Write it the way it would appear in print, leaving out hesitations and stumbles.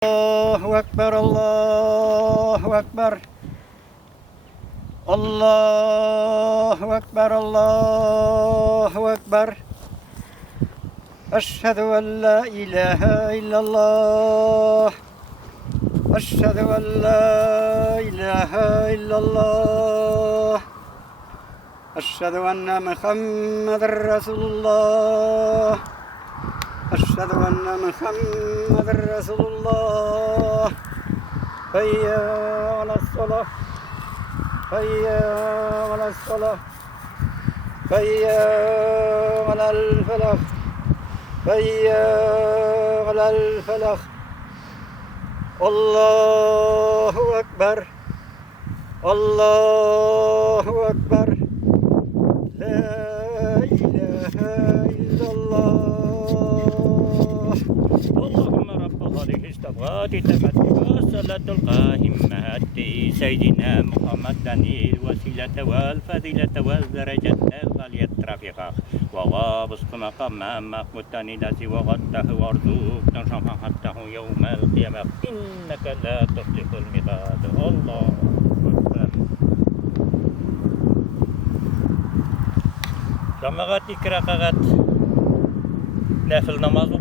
الله أكبر الله أكبر الله أكبر الله أكبر أشهد أن لا إله إلا الله أشهد أن لا إله إلا الله أشهد أن محمد رسول الله أشهد أن محمد رسول الله حي على الصلاة حي على الصلاة حي على الفلاح حي على الفلاح الله أكبر الله أكبر لا إله إلا الله اللهم رب هذه الصلوات والصلاة القائمة سيدنا محمد الوسيلة والفضيلة والدرجة العالية الرفيقة وغابص مقام محمود الذي وغدته وارزقنا شفاعته يوم القيامة إنك لا تخلف الميعاد الله أكبر. Jamaat ikra kagat nafil namaz